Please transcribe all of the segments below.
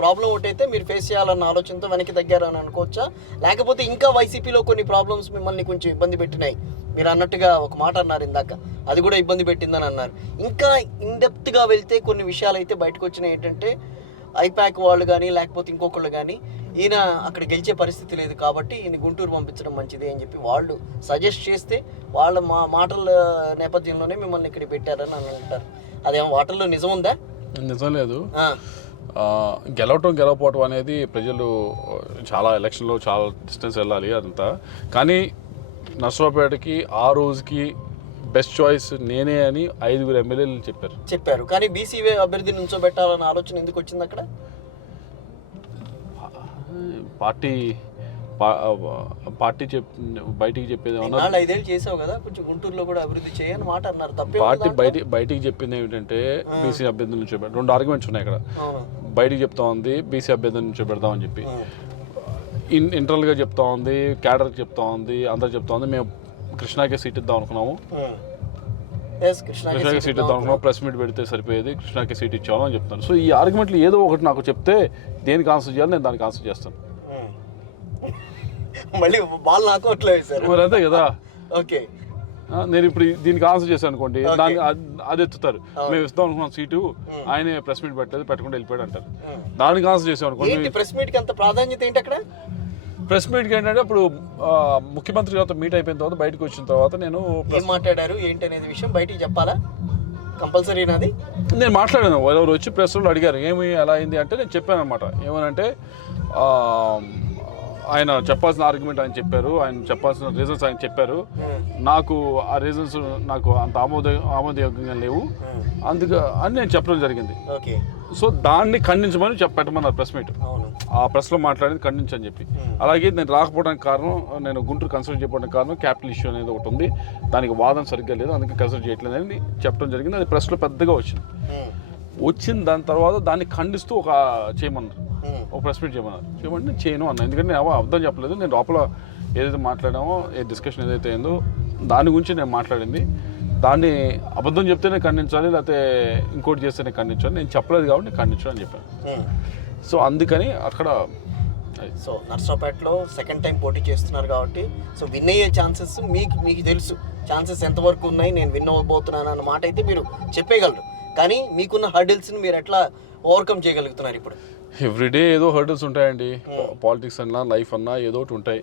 Problem ఒకటైతే మీరు face చేయాలన్న ఆలోచనతో వెనక్కి తగ్గారని అనుకోవచ్చా, లేకపోతే ఇంకా వైసీపీలో కొన్ని ప్రాబ్లమ్స్ మిమ్మల్ని కొంచెం ఇబ్బంది పెట్టినాయి? మీరు అన్నట్టుగా ఒక మాట అన్నారు ఇందాక, అది కూడా ఇబ్బంది పెట్టిందని అన్నారు. ఇంకా ఇన్డెప్త్గా వెళ్తే కొన్ని విషయాలు అయితే బయటకు వచ్చినాయి. ఏంటంటే ఐపాక్ వాళ్ళు కానీ లేకపోతే ఇంకొకళ్ళు కానీ ఈయన అక్కడ గెలిచే పరిస్థితి లేదు కాబట్టి ఈయన గుంటూరు పంపించడం మంచిది అని చెప్పి వాళ్ళు సజెస్ట్ చేస్తే వాళ్ళ మాటల నేపథ్యంలోనే మిమ్మల్ని ఇక్కడ పెట్టారని అని అంటారు. అదేమో వాటర్లో నిజం ఉందా? నిజం లేదు. గెలవపోవటం అనేది ప్రజలు చాలా ఎలక్షన్లో చాలా డిస్టెన్స్ వెళ్ళాలి అదంతా. కానీ నర్సరావుపేటకి ఆ రోజుకి బెస్ట్ చాయిస్ నేనే అని 5 ఎమ్మెల్యేలు చెప్పారు. కానీ బీసీ అభ్యర్థి నుంచోబెట్టాలన్న ఆలోచన ఎందుకు వచ్చింది అక్కడ? పార్టీ బయటికి చెప్పేది 5 ఏళ్ళు చేసావు కదా, కొంచెం గుంటూరులో కూడా అభివృద్ధి చేయని మాట అన్నారు. తప్పే. పార్టీ బయటికి చెప్పింది ఏమిటంటే బీసీ అభ్యర్థుల నుంచి 2 ఆర్గ్యుమెంట్స్ ఉన్నాయి ఇక్కడ. బయటికి చెప్తా ఉంది బీసీ అభ్యర్థుల నుంచి పెడతామని చెప్పి, ఇంటర్నల్గా చెప్తా ఉంది, క్యాడర్కి చెప్తా ఉంది, అందరు చెప్తా ఉంది మేము కృష్ణాకే సీట్ ఇద్దాం అనుకున్నాము, కృష్ణాకి సీట్ ఇద్దాం అనుకున్నాము, ప్రెస్ మీట్ పెడితే సరిపోయేది, కృష్ణాకి సీట్ ఇచ్చాము అని చెప్తాను. సో ఈ ఆర్గ్యుమెంట్లు ఏదో ఒకటి నాకు చెప్తే దేనికి ఆన్సర్ చేయాలి, నేను దానికి ఆన్సర్ చేస్తాను. మళ్ళీ బాల్ నాకు మరి అంతే కదా. ఓకే, నేను ఇప్పుడు దీనికి ఆన్సర్ చేశాను అనుకోండి, దాన్ని అది ఎత్తుతారు మేము ఇస్తాం అనుకున్నాం సీటు, ఆయన ప్రెస్ మీట్ పెట్టలేదు పెట్టకుండా వెళ్ళిపోయాడు అంటారు. దానికి ఆన్సర్ చేసాం అనుకోండి. ప్రెస్ మీట్ కి అంత ప్రాధాన్యత ఏంటి అక్కడ? ప్రెస్ మీట్కి ఏంటంటే అప్పుడు ముఖ్యమంత్రి గారితో మీట్ అయిపోయిన తర్వాత బయటకు వచ్చిన తర్వాత నేను ఏం మాట్లాడారు ఏంటి అనేది విషయం బయటికి చెప్పాలా కంపల్సరీ? నాది నేను మాట్లాడాను. ఎవరు వచ్చి ప్రెస్ వాళ్ళు అడిగారు ఏమి ఎలా అయింది అంటే నేను చెప్పాను అనమాట. ఏమనంటే ఆయన చెప్పాల్సిన ఆర్గ్యుమెంట్ ఆయన చెప్పారు, ఆయన చెప్పాల్సిన రీజన్స్ ఆయన చెప్పారు. నాకు ఆ రీజన్స్ నాకు అంత ఆమోదయోగ్యంగా లేవు, అందుకు అని నేను చెప్పడం జరిగింది. సో దాన్ని ఖండించమని పెట్టమన్నారు ప్రెస్ మీట్. ఆ ప్రెస్లో మాట్లాడింది ఖండించని చెప్పి. అలాగే నేను రాకపోవడానికి కారణం, నేను గుంటూరు కన్సల్ట్ చేయడానికి కారణం క్యాపిటల్ ఇష్యూ అనేది ఒకటి ఉంది, దానికి వాదన సరిగ్గా లేదు, అందుకే కన్సల్ట్ చేయట్లేదు అని చెప్పడం జరిగింది. అది ప్రెస్లో పెద్దగా వచ్చింది. దాని తర్వాత దాన్ని ఖండిస్తూ ఒక చేయమన్నారు, ఒక ప్రెస్ మీట్ చేయమని నేను చేయను అన్న. ఎందుకంటే నేను అర్థం చెప్పలేదు, నేను లోపల ఏదైతే మాట్లాడామో ఏ డిస్కషన్ ఏదైతే అయిందో దాని గురించి నేను మాట్లాడింది. దాన్ని అబద్ధం చెప్తేనే ఖండించాలి, లేకపోతే ఇంకోటి చేస్తేనే ఖండించాలి, నేను చెప్పలేదు కాబట్టి నేను ఖండించాను అని చెప్పాను. సో అందుకని అక్కడ సో నర్సరావుపేటలో సెకండ్ టైం పోటీ చేస్తున్నారు కాబట్టి సో విన్ అయ్యే ఛాన్సెస్ మీకు తెలుసు, ఛాన్సెస్ ఎంతవరకు ఉన్నాయి, నేను విన్ అవ్వబోతున్నాను అన్న మాట అయితే మీరు చెప్పేయగలరు. కానీ మీకున్న హర్డిల్స్ని మీరు ఎట్లా ఓవర్కమ్ చేయగలుగుతున్నారు ఇప్పుడు? ఎవ్రీడే ఏదో హర్డిల్స్ ఉంటాయండి, పాలిటిక్స్ అన్నా లైఫ్ అన్నా ఏదో ఒకటి ఉంటాయి.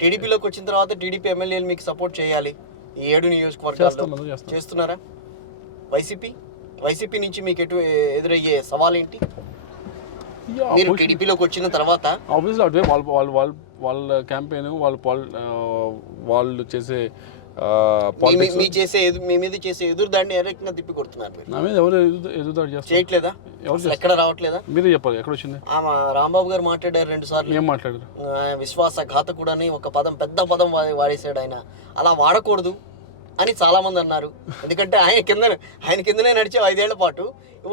టీడీపీలోకి వచ్చిన తర్వాత టీడీపీ ఎమ్మెల్యేలు మీకు సపోర్ట్ చేయాలి ఈ 7 నియోజకవర్గాల్లో, చేస్తున్నారా? వైసీపీ నుంచి మీకు ఎదురయ్యే సవాల్ ఏంటి? మీరు టీడీపీలోకి వచ్చిన తర్వాత ఆబ్వియస్లీ అటువే వాళ్ళ క్యాంపెయిన్ వాళ్ళు చేసే మీ మీద చేసే ఎదురుదాడిని ఏకంగా తిప్పి కొడుతున్నారు. నా మీద ఎవరు ఎదురుదాడి చేయట్లేదా? ఎక్కడ రావట్లేదా? మీరే చెప్పాలి ఎక్కడ వచ్చింది. రాంబాబు గారు మాట్లాడారు 2 సార్లు. ఏం మాట్లాడారు? విశ్వాసఘాతకుడని ఒక పెద్ద పదం వాడేశాడు ఆయన. అలా వాడకూడదు అని చాలా మంది అన్నారు. ఎందుకంటే ఆయన కిందనే నడిచే 5 ఏళ్ల పాటు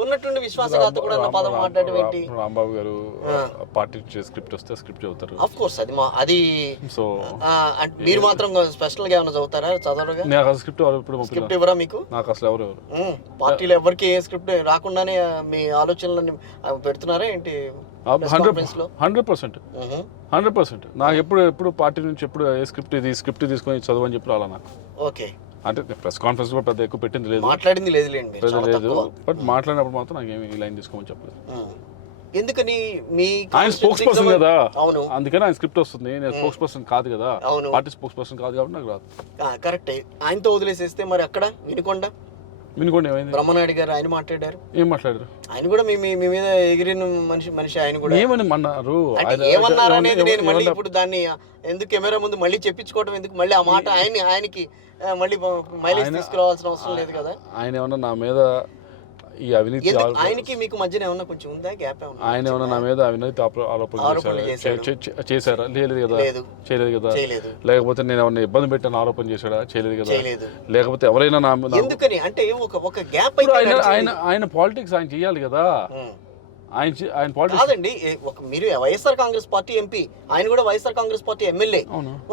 ఉన్నట్టుండి విశ్వాసఘాతకుడు అన్న పదం మాట్లాడటం ఏంటి? రాంబాబు గారు పార్టీ స్క్రిప్ట్ వస్తే స్క్రిప్ట్ చదువుతారు. ఆఫ్ కోర్స్ అది సో మీరు మాత్రం స్పెషల్ గా ఏమైనా చదవరుగా? నాకు స్క్రిప్ట్ ఇవ్వరా మీకు? నాకు అసలు ఎవరు పార్టీలో ఎవరికి ఏ స్క్రిప్ట్ రాకుండానే మీ ఆలోచనలని పెడుతున్నారా ఏంటి? 100% నాకు ఎప్పుడు పార్టీ నుంచి ఎప్పుడు ఏ స్క్రిప్ట్ తీసుకొని చదవని చెప్పి రాలా నాకు. ఓకే, అంటే ప్రెస్ కాన్ఫరెన్స్ కూడా పెద్ద ఎక్కువ పెట్టింది లేదు, మాట్లాడింది లేదు, బట్ మాట్లాడినప్పుడు మాత్రం నాకు ఏమి లైన్ తీసుకోమని చెప్పలేదు. ఎందుకని? ఆయన స్పోక్స్ పర్సన్ కదా, అందుకని ఆయన స్క్రిప్ట్ వస్తుంది. నేను స్పోక్స్ పర్సన్ కాదు కదా, పార్టీ స్పోక్స్ పర్సన్ కాదు కాబట్టి నాకు రాదు. కరెక్ట్. ఆయనతో వదిలేసేస్తే మరి అక్కడ వినుకొండ ఏమైంది? బ్రహ్మనాయుడు గారు ఆయన మాట్లాడారు. ఏం మాట్లాడారు? ఆయన కూడా మీ మీద ఎగిరిన మనిషి ఆయన కూడా ఏమని అన్నారు? ఏమన్నారు అనేది నేను మళ్ళీ ఇప్పుడు దాన్ని ఎందుకు కెమెరా ముందు మళ్ళీ చెప్పించుకోవడం ఎందుకు? మళ్ళీ ఆ మాట ఆయనకి మళ్ళీ మైలేజ్ తీసుకురావాల్సిన అవసరం లేదు కదా. ఆయన ఏమన్నా నా మీద ఈ అవినీతి, ఆయనకి మీకు మధ్యన ఏమన్నా కొంచెం ఉందా గ్యాప్? ఆయన ఏమన్నా నా మీద అవినీతి ఆరోపణలు చేశారా? లేదు కదా, చేయలేదు కదా. లేకపోతే నేను ఏమన్నా ఇబ్బంది పెట్టిన ఆరోపణ చేశాడా? చేయలేదు కదా. లేకపోతే ఎవరైనా నా ఎందుకని అంటే ఒక గ్యాప్ ఆయన పాలిటిక్స్ ఆయన చేయాలి కదా. ఆయన పాలిటిక్స్ కాదండి. మీరు వైఎస్ఆర్ కాంగ్రెస్ పార్టీ ఎంపీ, ఆయన కూడా వైఎస్ఆర్ కాంగ్రెస్ పార్టీ ఎమ్మెల్యే,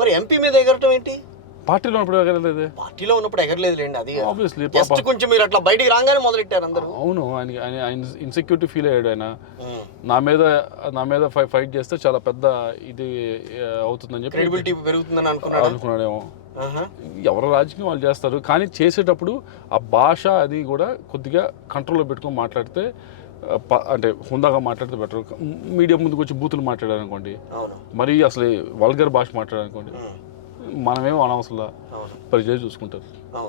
మరి ఎంపీ మీద ఎగరటం ఏంటి? పార్టీలో ఉన్నప్పుడు ఎగరలేదు. పార్టీలో ఉన్నప్పుడు ఎగరలేదులేండి, అది ఆబ్వియస్లీ జస్ట్ కొంచెం మీరు అట్లా బయటికి రాగానే మొదలెట్టారు అందరూ. అవును, ఆయన ఇన్సెక్యూరిటీ ఫీల్ అయ్యాడు. ఆయన నా మీద ఫైట్ చేస్తే చాలా పెద్ద ఇది అవుతుందని చెప్పి క్రెడిబిలిటీ పెరుగుతుందని అనుకున్నాడేమో. ఎవరు రాజకీయం వాళ్ళు చేస్తారు, కానీ చేసేటప్పుడు ఆ భాష అది కూడా కొద్దిగా కంట్రోల్లో పెట్టుకొని మాట్లాడితే, అంటే హుందాగా మాట్లాడితే బెటర్. మీడియా ముందుకు వచ్చి బూతులు మాట్లాడారనుకోండి, మరి అసలు వల్గర్ భాష మాట్లాడారనుకోండి, మనమేమో అనవసరంగా పరిచయం చూసుకుంటారు.